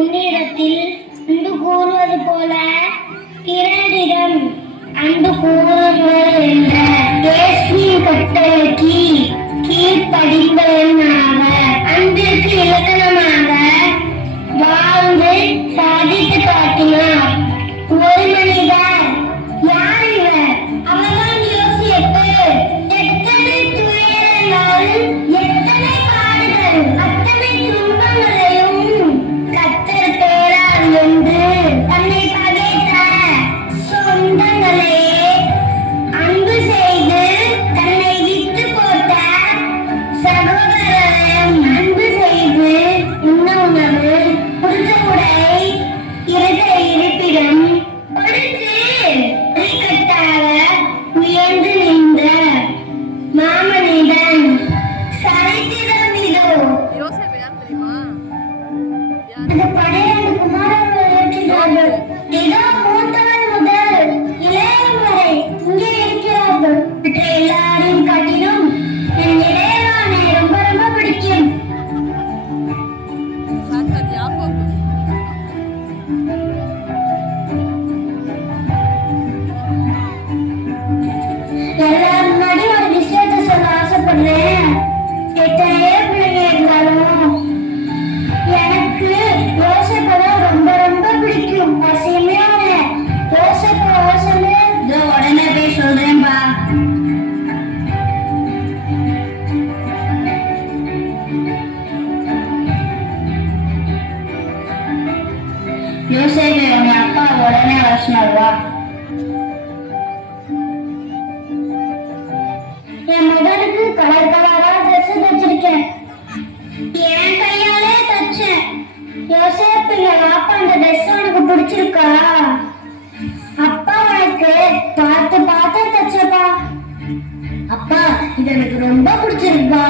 உன்னிடத்தில் அன்பு கூறுவது போல பிறரிடம் அன்பு கூறுங்கள் என்ற இயேசுவின் கட்டளைக்கு கீழ்ப்படிந்தவனாக அன்பிற்கு இலக்கணமாக வாழ்ந்து சாதித்து காட்டினார். ஒரு மனிதர் யார் இவர்? அவர்தான் யோசிப்பு. எத்தனை துயரங்கள், எத்தனை பாடுகள், அத்தனை துன்பங்களையும் கர்த்தர் பேரார் என்று தன்னை பகைத்த சொந்தங்களையே அன்பு செய்து தன்னை விட்டு போட்ட சகோதரரையும் அன்பு செய்து உண்ண உணவு, உடுத்த உடை, இருக்க இருப்பிடம் கொடுத்து கட்டாக உயர்ந்து நின்ற மாமனிதன் சரித்திரம் இதோ. அந்த படையாண்டு குமாரர்கள் ஏதோ மூத்தவன் முதல் இளையவன் வரை இங்கே இருக்கிறார்கள். மற்ற எல்லாரையும் காட்டிலும் என் இளையவனை ரொம்ப ரொம்ப பிடிக்கும். எல்லாரும் முன்னாடி ஒரு விஷயத்த சொல்ல ஆசைப்படுறேன். எத்தனையோ பிள்ளைங்க இருந்தாலும் எனக்கு யோசிப்பை ரொம்ப ரொம்ப பிடிக்கும். பசிமையான யோசிப்பை சொல்லு. இதோ உடனே போய் சொல்றேன்பா. யோசிப்பை உங்க அப்பா உடனே வச்சுனாருவா. என் மகனுக்கு கலர் கலரா ட்ரெஸ் தச்சிருக்கேன். என் கையாலே தச்சேன். யோசேப்பு, என் அப்பா அந்த ட்ரெஸ் உனக்கு பிடிச்சிருக்கா? அப்பா உனக்கு பார்த்து பார்த்து தச்சப்பா. அப்பா இது எனக்கு ரொம்ப பிடிச்சிருப்பா.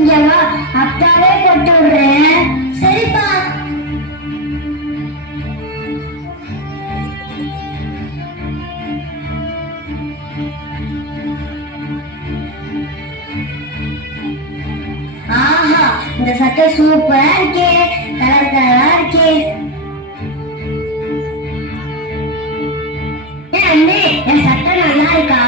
இங்க வா, அப்பாவே போட்டு விடுறேன். சரிப்பா. ஆஹா, இந்த சட்டை சூப்பரா இருக்கே, கலர் கலரா இருக்கே. அண்ணே, என் சட்டை நல்லா இருக்கா?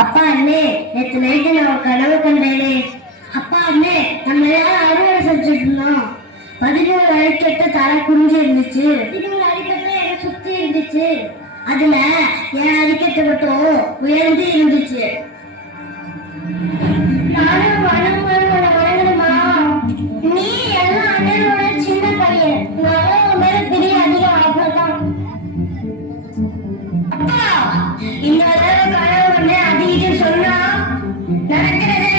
அப்பா அண்ணே, நேற்று நைட்டு நான் கனவு கண்டேனே. அப்பா அண்ணே, நம்ம எல்லாரும் அறுவடை செஞ்சுட்டு இருந்தோம். 11 அரிக்கட்டை தலை குடிஞ்சு இருந்துச்சு. 11 அரிக்கட்டை எனக்கு சுத்தி இருந்துச்சு. அதுல என் அரிக்கட்டை மட்டும் உயர்ந்து இருந்துச்சு. நானும் வணங்கணுமா? நீ எல்லாம் அண்ணனோட சின்ன பையன். நான் மேல பெரிய அதிகம் அவ்வளவுதான். அப்பா, இந்த அளவு கனவு வந்து அதிகம் சொன்னா நடக்கிறதே.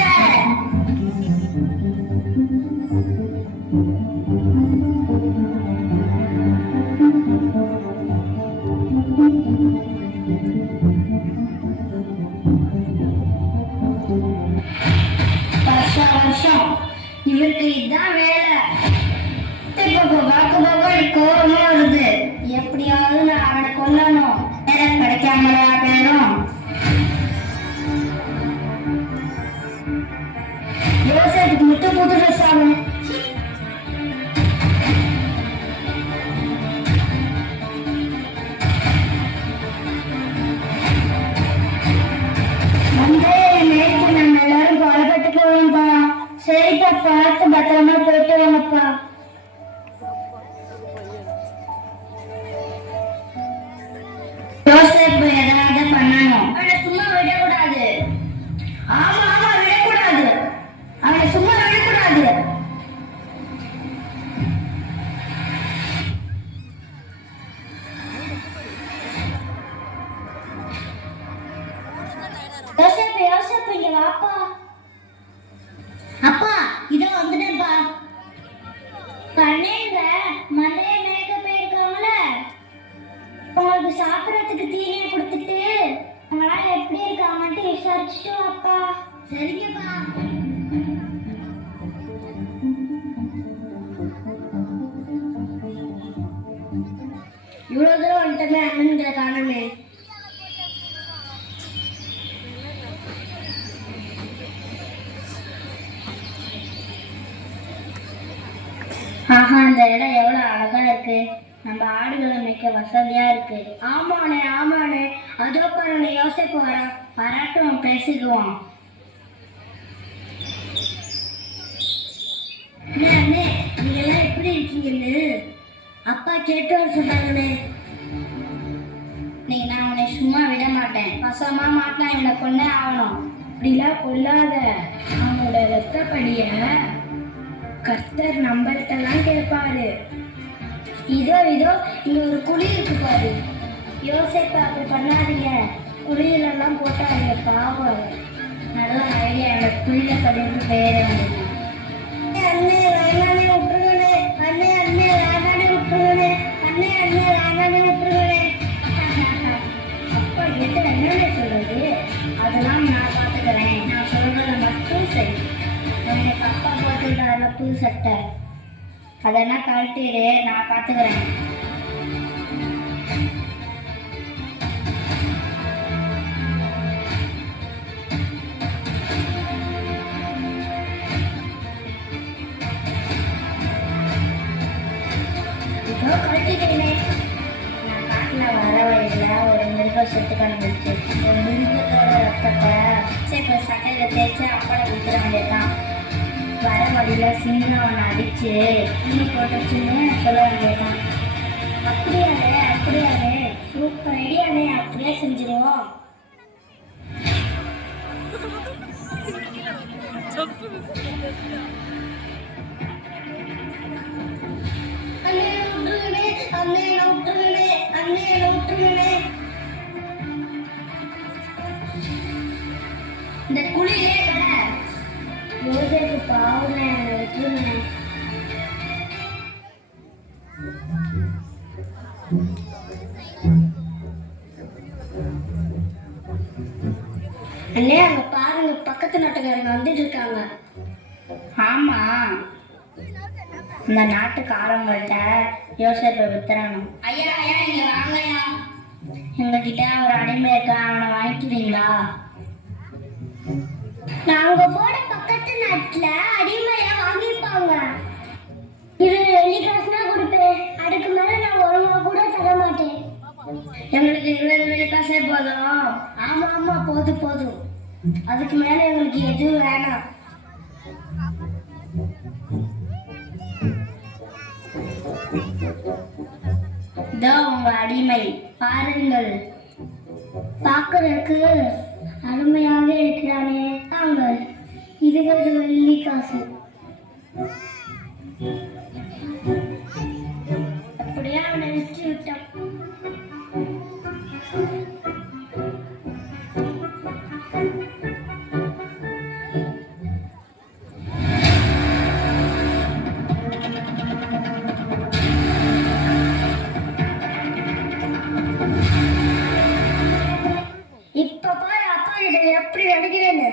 வருஷம் இவருக்கு இதுதான் வேலை. கோபமா வருது. எப்படியாவது நான் அவனை கொல்லணும். வேலை கிடைக்காமலா பேரும். யோசேப்புக்கு மட்டும் புது ட்ரெஸ் ஆகும். சரிப்பா, பார்த்து பத்திரமா போயிட்டு வாங்கப்பா. யோசேப்பு ஏதாவது வாப்பா. அப்பா இதோ வந்துட்டேன்ப்பா. கண்ணேங்க மந்தைய மேய்க்க போயிருக்காங்கள, உங்களுக்கு சாப்பிடறதுக்கு தீனியை கொடுத்துட்டு அவங்களாம் எப்படி இருக்காங்கன்ட்டு விசாரிச்சுட்டு வாப்பா. சரிங்கப்பா. இவ்வளவு தூரம் வந்துட்டமே, அண்ணன்களை காணமே. ஆஹா, இந்த இடம் எவ்வளவு அழகா இருக்கு. நம்ம ஆடுகளை மேய்க்க வசதியா இருக்கு. ஆமாண்ணே ஆமாண்ணே. அதோ பாருங்க யோசிப்பு வரட்டும், பேசிக்குவோம். அண்ணே நீங்க எல்லாம் எப்படி இருக்கீங்கன்னு அப்பா கேட்டு வர சொன்னாங்கண்ணே. நீங்க நான் உன்னை சும்மா விட மாட்டேன். வசமா மாட்டேன், இவனை கொன்னே ஆகணும். அப்படிலாம் கொல்லாத. அவனோட ரத்தப்படிய கர்த்தர் நம்மள்கிட்டலாம் கேட்பாரு. இதோ இதோ இங்க ஒரு குழி இருக்கு பாரு. யோசிப்ப அப்படி பண்ணாதீங்க, குழியிலெல்லாம் போட்டாங்க பாவம். நல்ல ஐடியா. அந்த குழியில படிட்டு பேர அண்ணே வேணானே விட்டுருங்கண்ணே. அண்ணே அண்ணே வேணானே விட்டுருங்கண்ணே. அண்ணே அண்ணே வேணானே விட்டுருங்கண்ணே. அப்பா கிட்ட என்னன்னு சொல்றது? அதெல்லாம் நான் பார்த்துக்கிறேன். நான் சொல்றத மட்டும் சரி. எனக்கு அப்பா போட்டுருக்காருல புது சட்டை, அதெல்லாம் கழட்டிடு, நான் பார்த்துக்கிறேன். இதோ கழட்டிட்டேனே. நான் காட்டில் வர வழியில் ஒரு மிருகம் செத்து கண்டுபிடிச்சு, ஒரு மிருகத்தோட ரத்தத்தை இப்போ சட்டையில் தேய்ச்சி அப்பாட விட்டுற வேண்டியதான். வர வழியில் சிங்கம் அவனை அடிச்சு தீனி போட்டுச்சுன்னு சொல்ல வேண்டியதான். அப்படியானே அப்படியானே, சூப்பர் ஐடியானே. அப்படியே செஞ்சிருவோம். இந்த குழியிலே கடை யோசேப்பு பாவனை விட்டுருங்க. அண்ணே அங்க பாருங்க, பக்கத்து நாட்டுக்காரங்க வந்துட்டு இருக்காங்க. ஆமா, இந்த நாட்டுக்காரங்கள்ட்ட யோசேப்பை வித்துறணும். ஐயா ஐயா இங்க வாங்கயா, எங்ககிட்ட ஒரு அடிமை இருக்கா, அவனை வாங்கிக்கிறீங்களா? நாங்க போட பக்கத்து நாட்டுல அடிமையா வாங்கிப்பாங்க. இது வெள்ளி காசுனா கொடுப்பேன், அதுக்கு மேல நான் ஒழுங்கா கூட தர மாட்டேன். எங்களுக்கு 20 வெள்ளி காசே போதும். ஆமா ஆமா போதும் போதும், அதுக்கு மேல எங்களுக்கு எதுவும் வேணாம். இதோ உங்க அடிமை, பாருங்கள். பார்க்கறதுக்கு அருமையாக இருக்கிறானே. தாங்க 20 வெள்ளி காசு. அப்படியே அவனை விட்டு விட்டான். இப்ப பாரு அப்பா கிட்ட எப்படி நடிக்கிறேன்னு.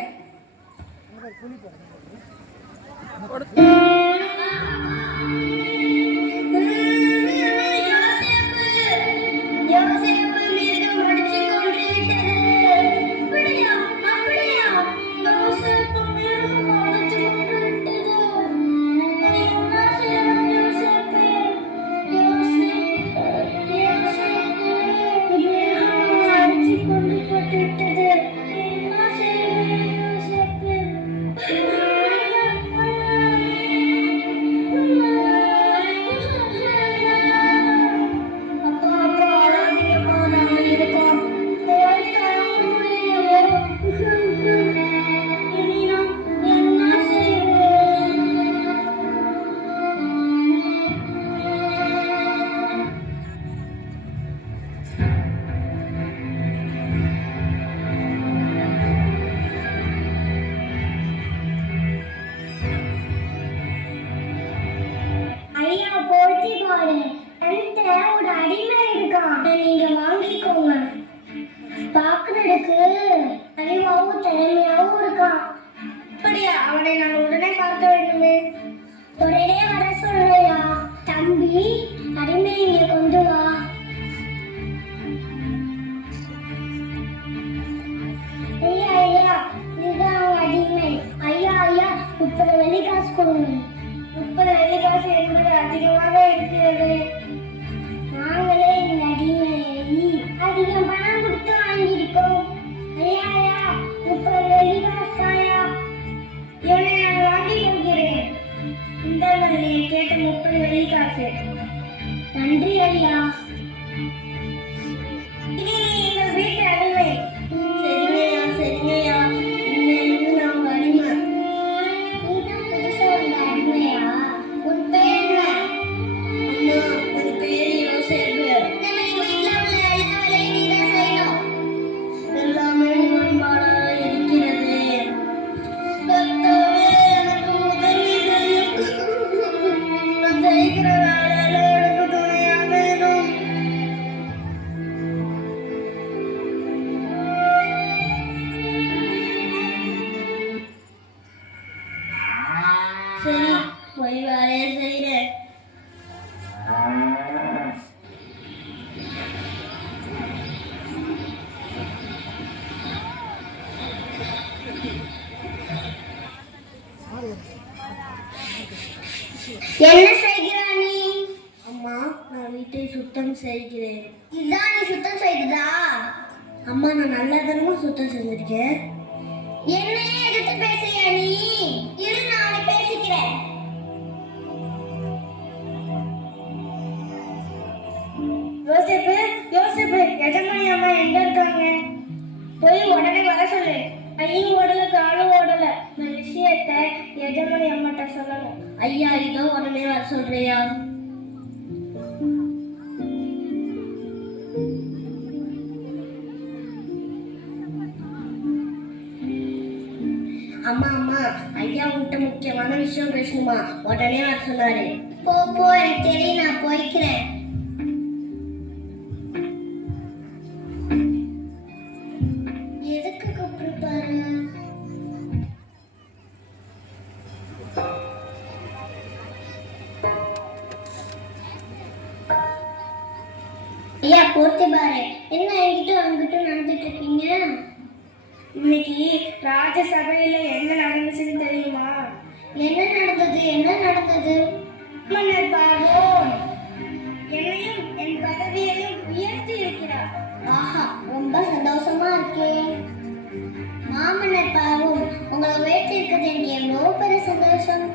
கொஞ்சம் பணம் கொடுத்து வாங்கியிருக்கோம். ஐயா ஐயா 30 வெள்ளி காசாயா? இவனை நான் வாங்கி கொடுக்கிறேன். இந்த நீ கேட்ட 30 வெள்ளி காசு. நன்றி ஐயா. இது எங்கள் வீட்டு அடிமை. சரிங்கய்யா சரிங்கய்யா. இன்னைக்கு நான் அடிமை. நீதான் புதுசா வந்த அடிமையா? உன் பேர் என்ன? அம்மா உன் பேர் யோசேப்பு. நம்ம வீட்டுல உள்ள எல்லா வேலையும் நீதான் செய்யணும். எல்லாமே முரண்பாடாக இருக்கிறது. கர்த்தாவே எனக்கு உதவி செய்யும். நான் செய்கிற வேலையில எனக்கு துணையாக இரும். சரி போய் வேலையை செய்கிறேன். என்ன செய்கிறா நீ? அம்மா நான் வீட்டை சுத்தம் செய்கிறேன். இதுதான் நீ சுத்தம் செய்ததா? அம்மா நான் நல்லதனமா சுத்தம் செஞ்சிருக்கேன். என்னையே எதிர்த்து பேசுறியா நீ? இரு நான் பேசிக்கிறேன். யோசேப்பு யோசேப்பு எஜமானி அம்மா எங்க இருக்காங்க? போய் உடனே வர சொல்லு. ஐயும் ஓடல காலும் ஓடல. இந்த விஷயத்தை எஜமானி அம்மாட்ட சொல்லணும். ஐயா இதோ உடனே வர சொல்றியா? அம்மா அம்மா ஐயா உன்கிட்ட முக்கியமான விஷயம் பேசணுமா? உடனே வர சொன்னாரு. போ போ எனக்கு தெரியும் நான் போய்க்கிறேன். எதுக்கு கூப்பிட்டுருப்பாரு? ஐயா போர்த்தி பாரு என்ன என்கிட்ட அங்கிட்ட நடந்துட்டு இருக்கீங்க? இன்னைக்கு ராஜசபையில என்ன நடந்துச்சுன்னு தெரியுமா? என்ன நடந்தது என்ன நடந்தது? மன்னர் பார்வோன் என்னையும் என் பதவியையும் உயர்த்தி இருக்கிறார். ஆஹா ரொம்ப சந்தோஷமா இருக்கே. மாமன்னர் பார்வோன் உங்களை உயர்த்தி இருக்கிறது எனக்கு எவ்வளோ பெரிய சந்தோஷம்.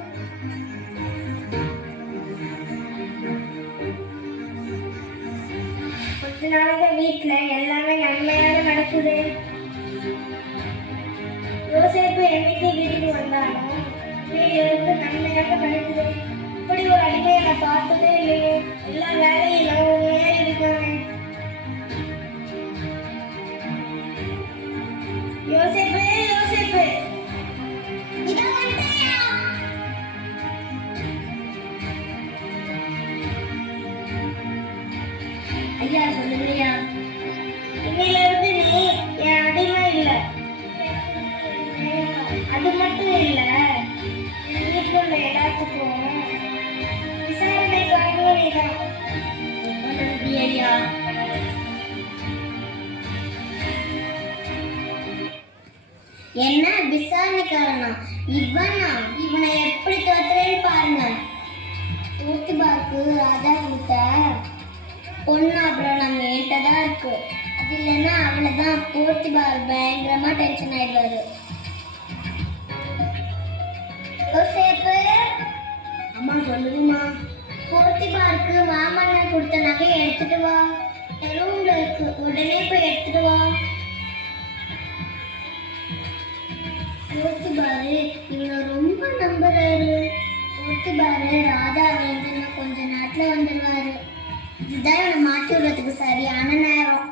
கொஞ்ச நாளாக வீட்டுல எல்லாமே நன்மையாக நடக்குது. யோசேப்பு என்னைக்கு வீட்டுக்கு வந்தாலும் வீட்டிலிருந்து நன்மையாக நடக்குது. இப்படி ஒரு அடிமையை நான் பார்த்ததே இல்லையே. எல்லா வேலையும் உண்மையா இருக்காங்க. யோசேப்பு யோசேப்பு ஐயா சொல்லுங்கய்யா. இன்னையிலிருந்து நீ என் அடிமை இல்லை. அது மட்டும் இல்ல என் வீட்டுல உள்ள எல்லாத்துக்கும் விசாரணைக்காரங்களும் நீதான். ஐயா என்ன விசாரணைக்காரனா? இவனை எப்படி தோத்துறேன்னு பாருங்க. போர்த்திபாருக்கு ராஜா கொடுத்த பொண்ணு அப்புறம் நம்ம ஏட்டதான் இருக்கு. அது இல்லைன்னா அவ்வளவுதான். போர்த்திபார் பயங்கரமா டென்ஷன் ஆயிடுவாரு. யோசேப்பு அம்மா சொல்லுங்கம்மா. போர்த்திபாருக்கு மாமன்னர் கொடுத்த நகையை எடுத்துட்டு வா. ரூம்ல இருக்கு உடனே போய் எடுத்துட்டு வா. போர்த்திபாரு இவனை ரொம்ப நம்புறாரு. போர்த்திபாரு ராஜா வேண்டுன்னு கொஞ்ச நேரத்துல வந்துடுவாரு. இதுதான் இவனை மாற்றி விடுறதுக்கு சரியான நேரம்.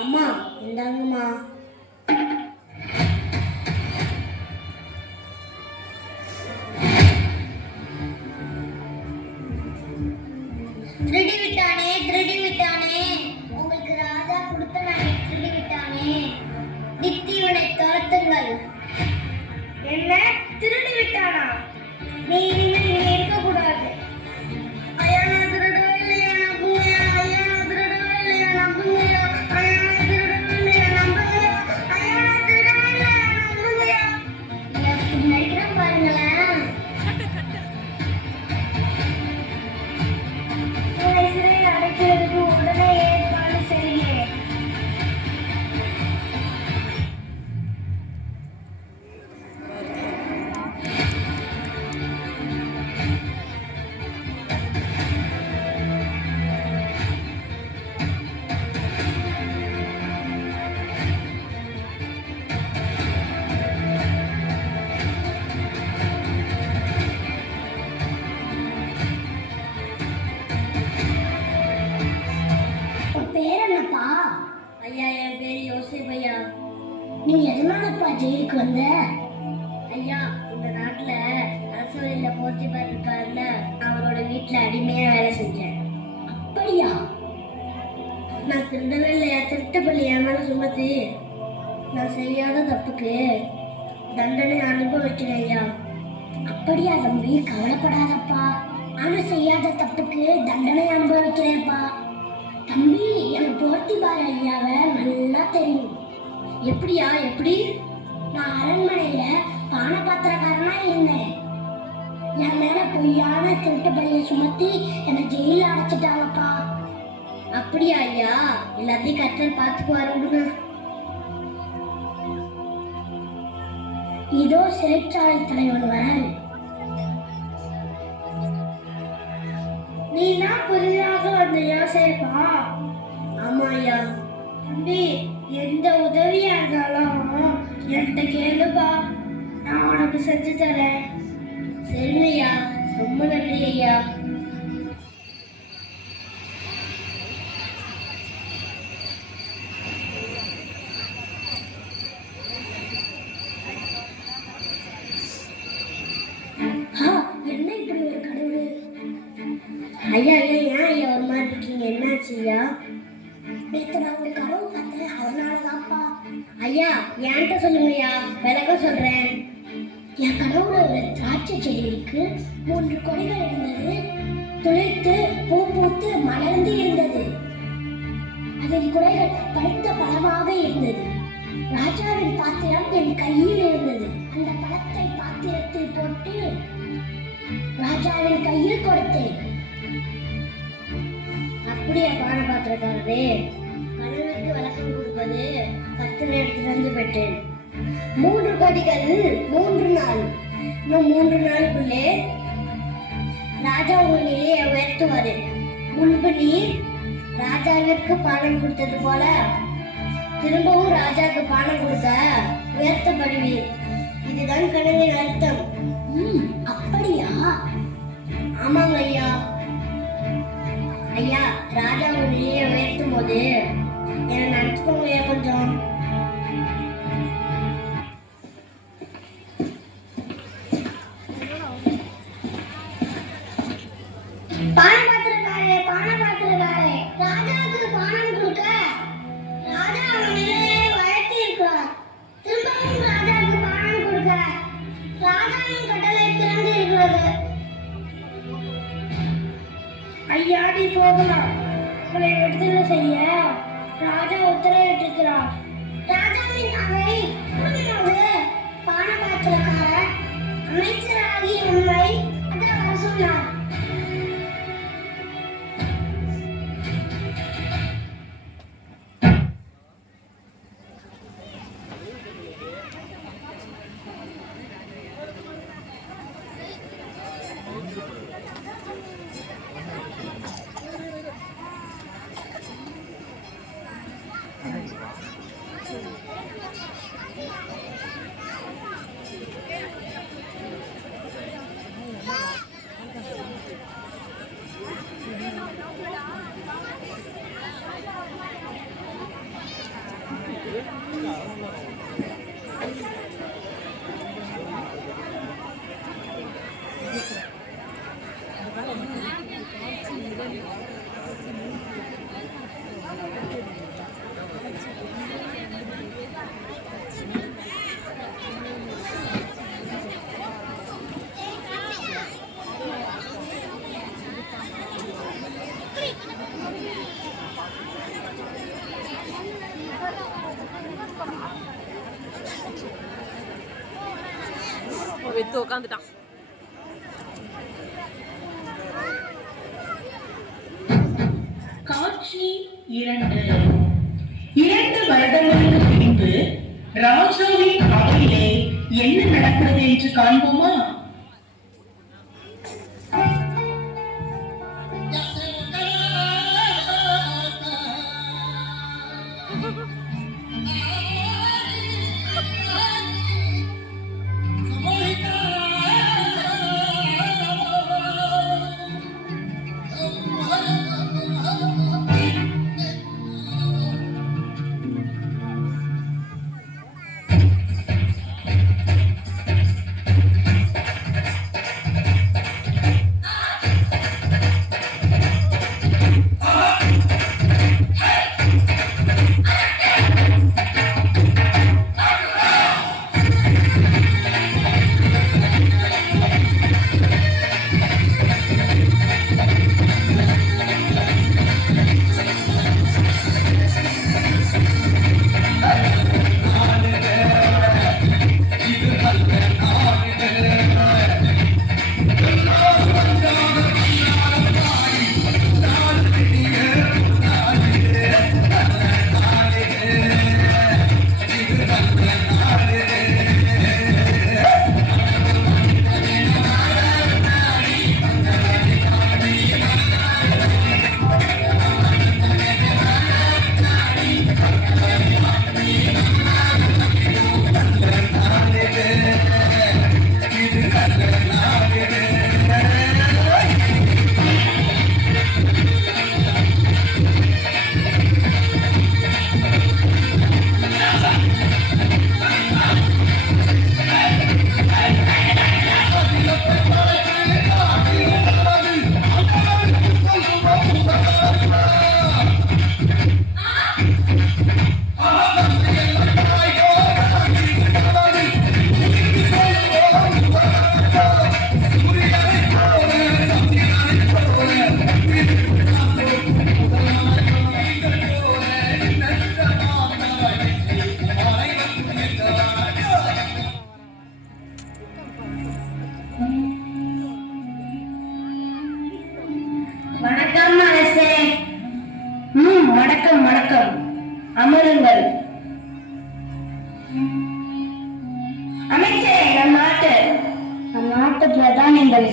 அம்மா இந்தாங்கம்மா. திருடி விட்டானே திருடி விட்டானே. உங்களுக்கு ராஜா கொடுத்த நகை திருடி விட்டானே. இவனை துரத்துங்கள். என்ன திருடி விட்டானா? நீ இனிமேல் இங்க இருக்க கூடாது. ஐயா நான் திருடவே இல்லையா நம்புங்கயா. ஐயா நான் திருடவே இல்லையா நம்புங்கயா. ஐயா நான் திருடவே இல்லையா நம்புங்கயா. ஐயா நான் திருடவே இல்லையா நம்புங்கயா. நடிக்கிறேன் பாருங்களேன். நீ எதனாலப்பா ஜெயிலுக்கு வந்த? ஐயா, இந்த நாட்டுல அரசவையில போர்த்திபார் இருக்காருல்ல, அவரோட வீட்டுல அடிமையா வேலை செஞ்சேன். அப்படியா? நான் திருடவே இல்லையா, திருட்டு பள்ளி என் மேல சுமத்தி நான் செய்யாத தப்புக்கு தண்டனை அனுபவிக்கிறேன் ஐயா. அப்படியா தம்பி, கவலைப்படாதப்பா. ஆனா செய்யாத தப்புக்கு தண்டனை அனுபவிக்கிறேன்ப்பா. தம்பி, எனக்கு போர்த்திபார் ஐயாவை நல்லா தெரியும். எப்படியா? எப்படி? நான் அரண்மனையில பானபாத்திரக்காரனா இருந்தேன். என் மேல பொய்யான திருட்டு பழிய சுமத்தி என்னை ஜெயில அடைச்சிட்டாங்கப்பா. அப்படியா ஐயா? எல்லாத்தையும் கற்றல் பார்த்துக்குவாரு விடுங்க. இதோ சிறைச்சாலை தலைவன் வராரு. நீனா புதிதாக வந்த யோசேப்பா? ஆமா ஐயா. தம்பி, எந்த உதவியா இருந்தாலும் என்கிட்ட கேளுப்பா, நான் உனக்கு செஞ்சு தரேன். சரிங்க ஐயா, ரொம்ப நன்றி ஐயா. என்ன இப்படி ஒரு கனவு? ஐயா ஐயா, ஏன் ஐயா ஒரு மாதிரி இருக்கீங்க? என்னாச்சு ஐயா? நேற்று நான் ஒரு கனவு பார்த்தேன், அதனாலதான்ப்பா. ஐயா, என்கிட்ட சொல்லுங்க ஐயா, விளக்கம் சொல்றேன். என் கனவுல ஒரு திராட்சை செடி இருக்கு. 3 கொடிகள் இருந்தது. துளிர்த்து பூ பூத்து மலர்ந்து இருந்தது. அதில் குடைகள் பழுத்த பழமாக இருந்தது. ராஜாவின் பாத்திரம் என் கையில் இருந்தது. அந்த பழத்தை பாத்திரத்தில் போட்டு ராஜாவின் கையில் கொடுத்தேன். அப்படியே பானபாத்திரக்காரரே, கனவுக்கு விளக்கம் கொடுப்பது 10 நேரத்திலிருந்து பெற்றேன். 3 கோடிகள் 3 நாள். இன்னும் 3 நாளுக்குள்ளே ராஜா உங்கள் நிலையை உயர்த்துவாரு. முன்பு நீ ராஜாவிற்கு பானம் கொடுத்தது போல திரும்பவும் ராஜாவுக்கு பானம் கொடுக்க உயர்த்தப்படுவீர். இதுதான் கனவின் அர்த்தம். அப்படியா? ஆமாங்க ஐயா. ஐயா, ராஜா உங்கள் நிலையை உயர்த்தும் போது என்னை நினைச்சுக்கோங்க கொஞ்சம். பானபாத்திரக்காரே, பானபாத்திரக்காரே, ராஜாவுக்கு பானம் கொடுக்க ராஜா அவன் நிலையை உயர்த்தி இருக்கிறார். திரும்பவும் ராஜாவுக்கு பானம் கொடுக்க ராஜாவின் கட்டளை திறந்து இருக்கிறது. ஐயா, நீ போகலாம். உங்களை விடுதலை செய்ய ராஜா உத்தரவிட்டிருக்கிறார். ராஜாவின் அவை பானபாத்திரக்கார அமைச்சராகி உண்மை அதை சொன்னார். வெத்து உட்காந்துட்டான். காட்சி 2. 2 வருடங்களுக்கு பின்பு ராஜாவின் அவையிலே என்ன நடக்கிறது என்று காண்போமா?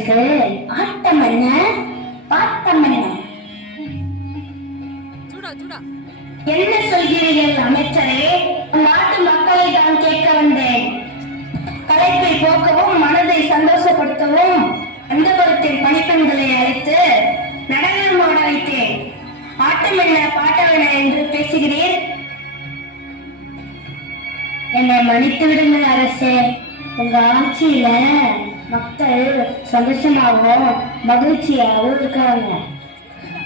உங்களுக்கு ஆட்டம் என்ன பாட்டம் என்ன? என்ன சொல்கிறீர்கள் அமைச்சரே? நாட்டு மக்களை தான் கேட்க வந்தேன். களைப்பை போக்கவும் மனதை சந்தோஷப்படுத்தவும் அந்தபுரத்தின் பணிப்பெண்களை அழைத்து நடனம் ஆட வைத்தேன். ஆட்டம் என்ன பாட்டம் என்று பேசுகிறேன். என்னை மன்னித்து விடுங்கள் அரசே. உங்க ஆட்சியில மக்கள் சந்தோஷமாகவும் மகிழ்ச்சியாகவும் இருக்காங்க.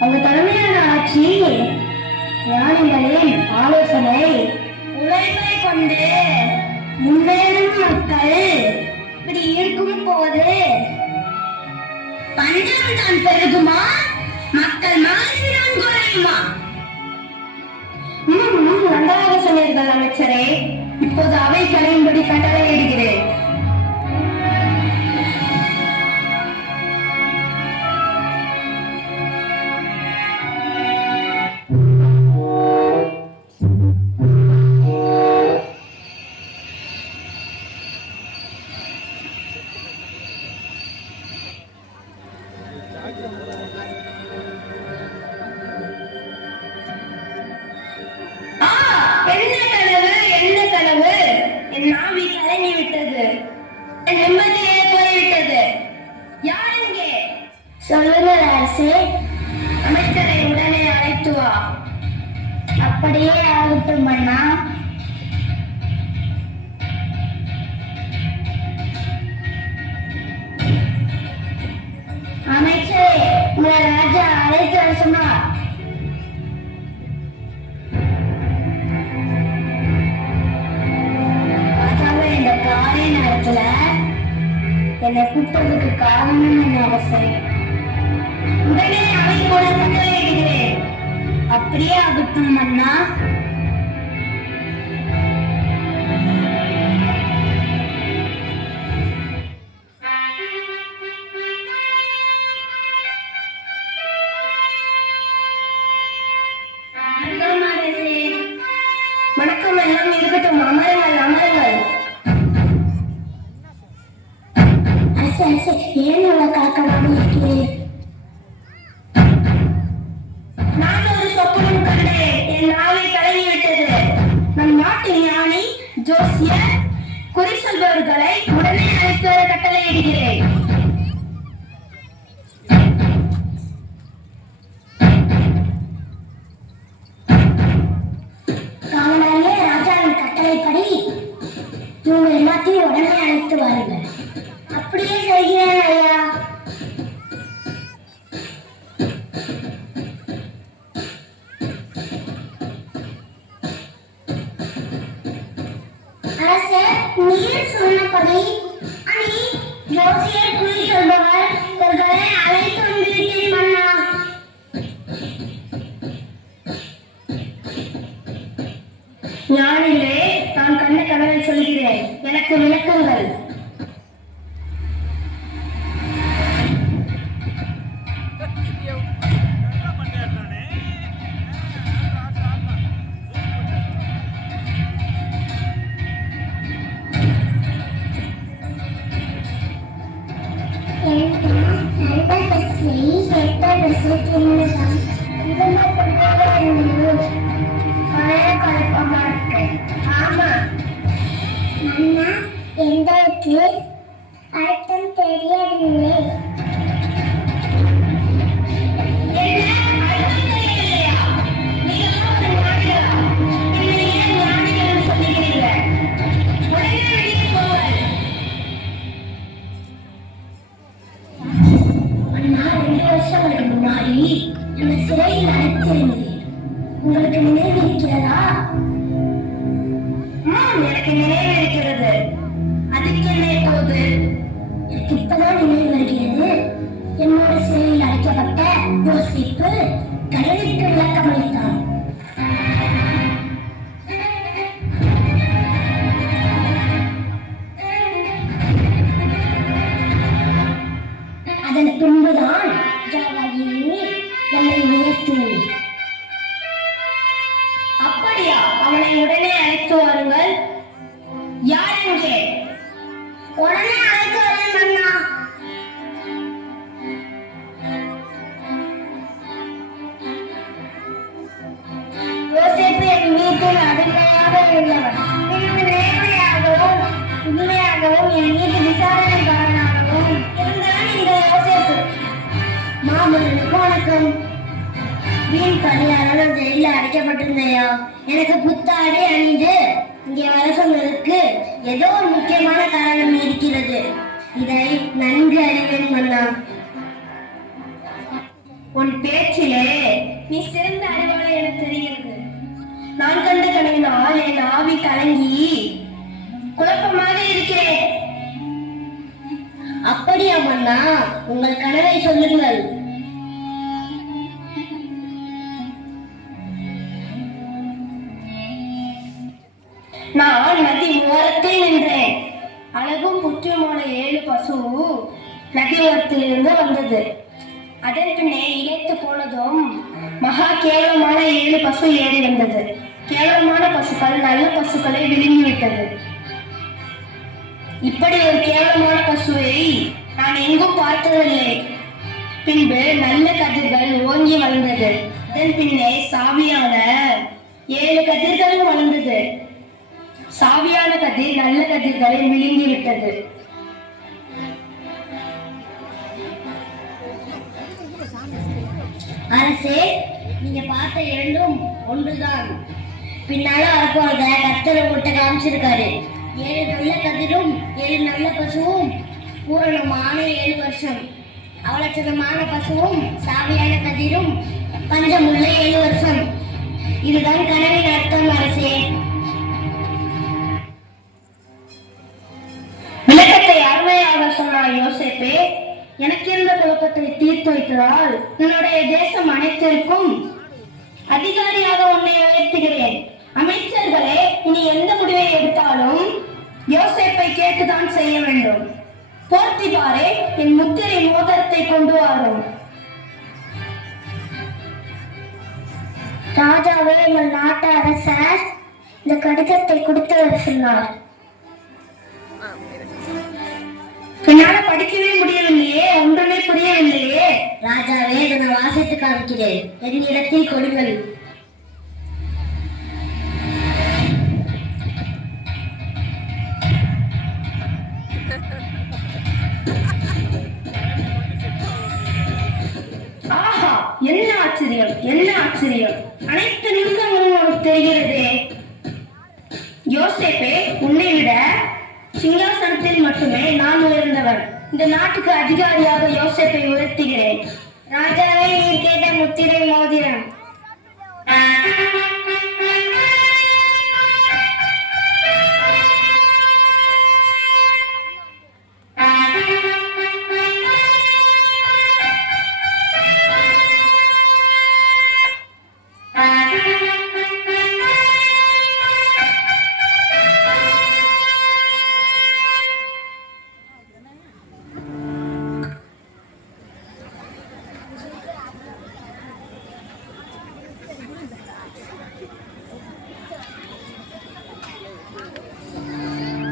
உங்க தலைமையான ஆட்சி ஞானிகளின் ஆலோசனை உழைப்பை கொண்டு முன்னேறும் மக்கள் இப்படி இருக்கும் போது பஞ்சம் தான் பெருகுமா, மக்கள் மகிழ்ச்சி தான் குறையுமா? நன்றாக சொன்னீர்கள் அமைச்சரே. இப்போது அவை கலையும்படி கட்டளையிடுகிறேன். நாவி கலங்கி விட்டது, நிம்மதியே போய்விட்டது. யார் இங்கே? சொல்லுங்கள் அரசே. அமைச்சரை உடனே அழைத்து வா. அப்படியே ஆகட்டும் அண்ணா. அமைச்சரே, உங்க ராஜா அழைத்து வர சொன்னார். என்னை கூப்பிட்டதுக்கு காரணம் என்ன அவசரம்? உடனே அவை கூட கட்டளையிடுகிறேன். அப்படியே ஆகட்டும் அண்ணா. வணக்கம். எல்லாம் இருக்கட்டும். அமருங்கள் அமருங்கள். ஏன் காக்கமாக இருக்கிறேன்? நான் ஒரு சொப்பனம் கண்டேன். என் நாவை கலங்கிவிட்டது. நம் நாட்டு ஞானி ஜோசியர் குறி சொல்பவர்களை உடனே அழைத்து வர கட்டளையிடுகிறேன். காவலாளியே, ராஜாவின் கட்டளைப்படி இவங்க எல்லாத்தையும் உடனே அழைத்து வாருங்கள். அப்படியே செய்கிறேன் ஐயா. அரசர், நீர் சொன்னபடி அணி ஜோசியர் குறி சொல்பவர் இவர்களை அழைத்து வந்திருக்கிறேன் மன்னா. ஞானிலே, நான் கண்ண கனவை சொல்கிறேன். எனக்கு விளக்குங்கள். எங்களுக்கு அர்த்தம் தெரியவில்லை. முன்னாடி நம்ம சிறையில் அடைத்திருந்தேன். உங்களுக்கு நினைவு இருக்கிறதா? எனக்கு நினைவு இருக்கிறது. அதுக்கு என்ன இப்போது? எனக்கு இப்பதான் நினைவு வருகிறது. என்னோட சிறையில் அடைக்கப்பட்ட யோசிப்பு கடலுக்கு விளக்கம் அளித்தான். அதன் பின்புதான் என்னை உயர்த்தினீர். அப்படியா? அவனை உடனே அழைத்து வாருங்கள். யார் எங்கே? உடனே அழைத்து வரேன் அண்ணா. உண்மையாகவும் என் மீது விசாரணைக்காரனாகவும் இருந்தான் இந்த யோசேப்பு. மாமல்லனுக்கு வணக்கம். வீண் பணியாளர் ஜெயில அடைக்கப்பட்டிருந்தையா? எனக்கு புத்தாடை அணிந்து இங்கே வர சொன்னதற்கு ஏதோ ஒரு முக்கியமான காரணம் இருக்கிறது. இதை நன்கு அறிவேன் மன்னா. உன் பேச்சிலே நீ சிறந்த அறிவாளர் என தெரிகிறது. நான் கண்ட கனவினால் என் ஆவி கலங்கி குழப்பமாக இருக்கிறேன். அப்படியா மன்னா? உங்கள் கனவை சொல்லுங்கள். நான் நதி ஓரத்தில் நின்றேன். அழகும் புற்றுமான 7 பசு நதி ஓரத்திலிருந்து வந்தது. அதன் பின்னே இழைத்து போனதும் மகா கேவலமான 7 பசு ஏறி வந்தது. கேவலமான பசுக்கள் நல்ல பசுக்களை விழுங்கிவிட்டது. இப்படி ஒரு கேவலமான பசுவை நான் எங்கும் பார்த்ததில்லை. பின்பு நல்ல கதிர்கள் ஓங்கி வளர்ந்தது. அதன் பின்னே சாவியான 7 கதிர்களும் வளர்ந்தது. சாவியான கதிர் நல்ல கதிர்களை விழுங்கி விட்டது. அரசே, நீங்க பார்த்த இரண்டும் ஒன்றுதான். பின்னால வரப்போறத கத்தரை போட்டு காமிச்சிருக்காரு. 7 நல்ல கதிரும் 7 நல்ல பசுவும் பூரணமான 7 வருஷம். அவலட்சணமான பசுவும் சாவியான கதிரும் பஞ்சமுள்ள 7 வருஷம். இதுதான் கனவின் அர்த்தம் அரசே. விளக்கத்தை அருமையாக சொன்னார் யோசேப்பே. எனக்கு இருந்த குழப்பத்தை தீர்த்து வைத்ததால் உன்னுடைய தேசம் அனைத்திற்கும் அதிகாரியாக உன்னை உயர்த்துகிறேன். அமைச்சர்களே, இனி எந்த முடிவை எடுத்தாலும் யோசேப்பை கேட்டுதான் செய்ய வேண்டும். போர்த்திபாரே, என் முத்திரை மோதிரத்தை கொண்டு வரும். ராஜாவே, எங்கள் நாட்டு அரசர் இந்த கடிதத்தை கொடுத்தவர் சொன்னார். என்னால படிக்கவே முடியவில்லையே, ஒன்றுமே புரியவில்லையே. ராஜாவே, இதை நான் வாசித்து காமிக்கிறேன். என்னிடத்தில் கொடுங்கள். ஆஹா, என்ன ஆச்சரியம், என்ன ஆச்சரியம்! அனைத்து நிமிடங்களும் உனக்கு தெரிகிறதே. யோசேப்பே, உன்னை விட சிங்காசனத்தில் மட்டுமே நான் உயர்ந்தவன். இந்த நாட்டுக்கு அதிகாரியாக யோசேப்பை உயர்த்துகிறேன். ராஜாவே, நீர் கேட்ட முத்திரை மோதிரம்.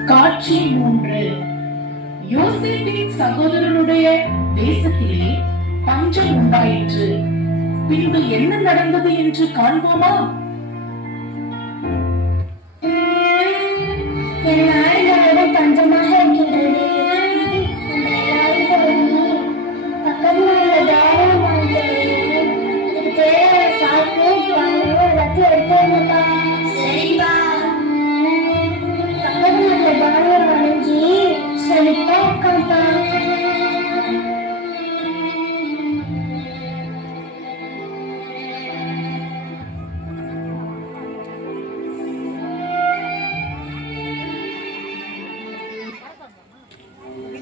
காட்சி 3. யோசேப்பின் சகோதரனுடைய தேசத்திலே பஞ்சம் உண்டாயிற்று. பின்பு என்ன நடந்தது என்று காண்போமா? என் பஞ்சமாக இருக்கின்றது. பக்கத்தில் உள்ள தாராளம் அதுக்கு தேவையான சாக்கு பழம் எல்லாத்தையும் எடுத்து. சரிப்பா. பக்கத்தில் உள்ள தானியம் அணிஞ்சி செழிப்பா உட்காந்தா.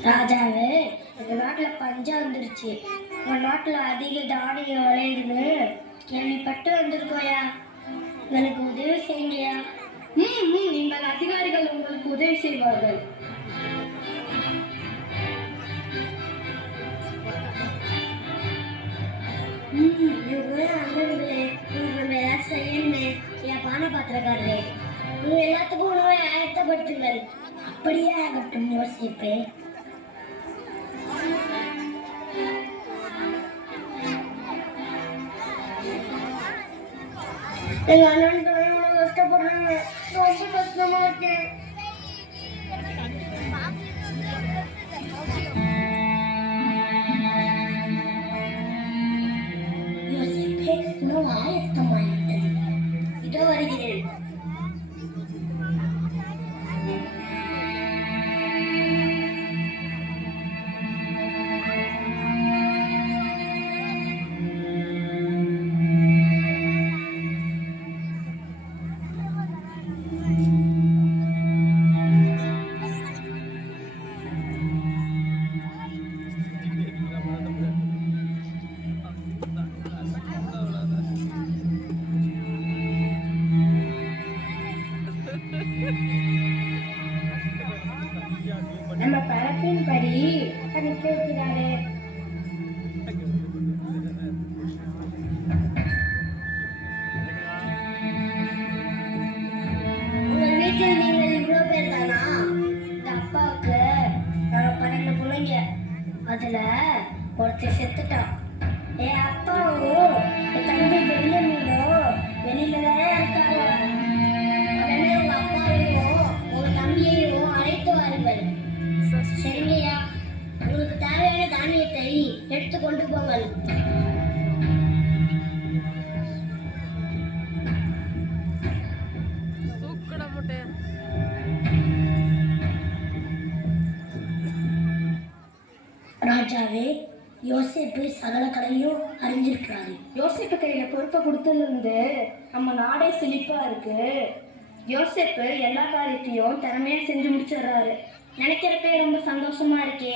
ராஜாவே, எங்க நாட்டுல பஞ்சம் வந்துருச்சு. உங்க நாட்டுல அதிக தானியம் விளையுதுன்னு கேள்விப்பட்டு வந்திருக்கோயா. எனக்கு உதவி செய்யுங்கயா. நீங்கள் அதிகாரிகள் உங்களுக்கு உதவி செய்வார்கள். அண்ணன்களே, நம்ம ஏதாவது செய்யணுமே. என் பானை பாத்திரக்காரரே, நீங்க எல்லாத்துக்கும் உணவை ஆயத்தப்படுத்துங்கள். அப்படியே ஆகட்டும் யோசிப்பேன். எங்க அண்ணன் கஷ்டப்படுறாங்க. ரொம்ப கஷ்டமா இருக்கு. உணவு ஆயத்தமாகிவிட்டது. இதோ வருகிறேன். நம்ம பழத்தின்படி கணிக்க வைக்கிறாரு. உங்க வீட்டில் நீங்கள் இவ்வளவு பேர் தானா? இந்த அப்பாவுக்கு நாங்க 12 பிள்ளைங்க. அதுல ஒருத்தர் செத்துட்டான். என் அப்பாவும் என் தம்பி பெரிய மீனும் வெளியில தான் இருக்காங்க. உடனே உங்க அப்பாவையும் உங்க தம்பியையும் அழைத்து வாருங்கள். சரிங்கய்யா, உங்களுக்கு தேவையான தானியத்தை எடுத்து கொண்டு போங்கள். ராஜாவே, யோசேப்பு சகல கடையும் அறிஞ்சிருக்கிறாரு. யோசேப்பு கையில பொறுப்பை கொடுத்ததுலேருந்து நம்ம நாடே செழிப்பா இருக்கு. யோசேப்பு எல்லா காரியத்தையும் திறமையா செஞ்சு முடிச்சிடுறாரு. நினைக்கிறப்பே ரொம்ப சந்தோஷமா இருக்கே.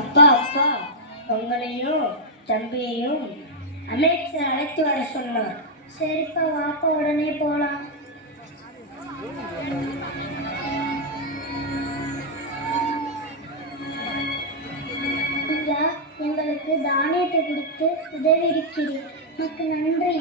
அப்பா அப்பா, உங்களையும் தம்பியையும் அமைச்சர் அழைத்து வர சொன்னார். சரிப்பா, வாப்பா, உடனே போலாம். ஐயா, எங்களுக்கு தானியத்தை கொடுத்து உதவி இருக்கிறேன். எனக்கு நன்றி.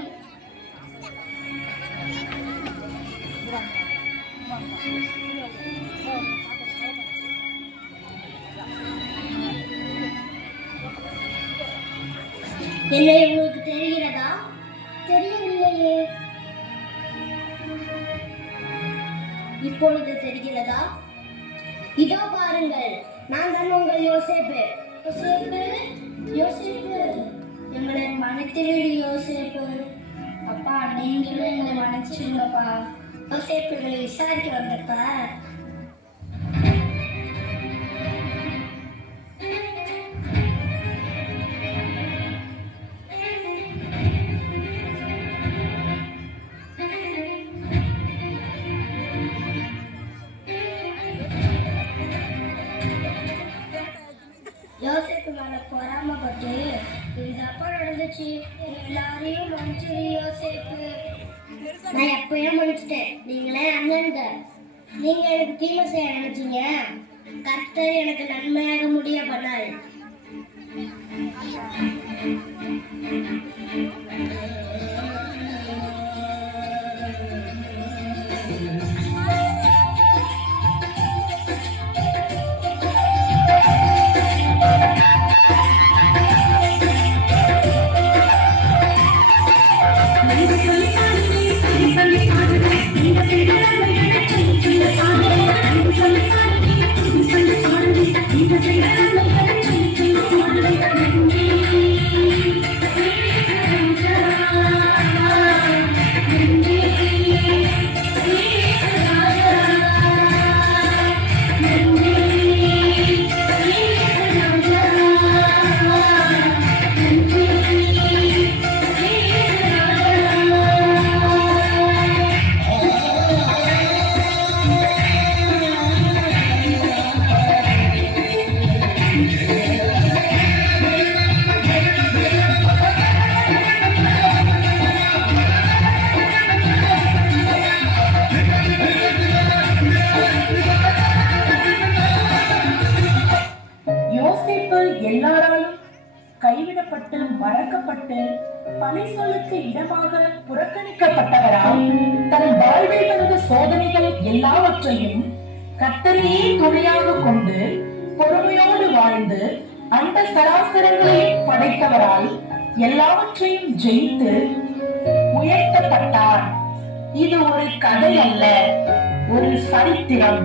என்னை உங்களுக்கு தெரிகிறதா? தெரியவில்லையே. இப்பொழுது தெரிகிறதா? இதோ பாருங்கள், நான் தான் உங்கள் யோசேப்பு. யோசேப்பு, யோசேப்பு, எங்களை மன்னித்துவிடு யோசேப்பு. அப்பா, நீங்களும் எங்களை மன்னிச்சிடுங்கப்பா. யோசேப்பு, எங்களை விசாரிக்க வந்தப்பா. யோசேப்பு மேல பொறாமப்பட்டு இது தப்பா நடந்துச்சு, எல்லாரையும் மன்னிச்சிரு யோசேப்பு. நான் எப்பயும் மன்னிச்சிட்டேன். நீங்களே அண்ணன்க. நீங்க எனக்கு தீமை செய்ய நினைச்சீங்க, கர்த்தர் எனக்கு நன்மையாக முடிய பண்ணாரு. எல்லாராலும் கைவிடப்பட்டு மறக்கப்பட்டு பழி சொல்லுக்கு இடமாக புறக்கணிக்கப்பட்டவரால் தன் வாழ்வில் வந்த சோதனைகள் எல்லாவற்றையும் கர்த்தரையே துணையாக கொண்டு பொறுமையோடு வாழ்ந்து அந்த சராசரங்களை படைத்தவரால் எல்லாவற்றையும் ஜெயித்து உயர்த்தப்பட்டார். இது ஒரு கதை அல்ல, ஒரு சரித்திரம்.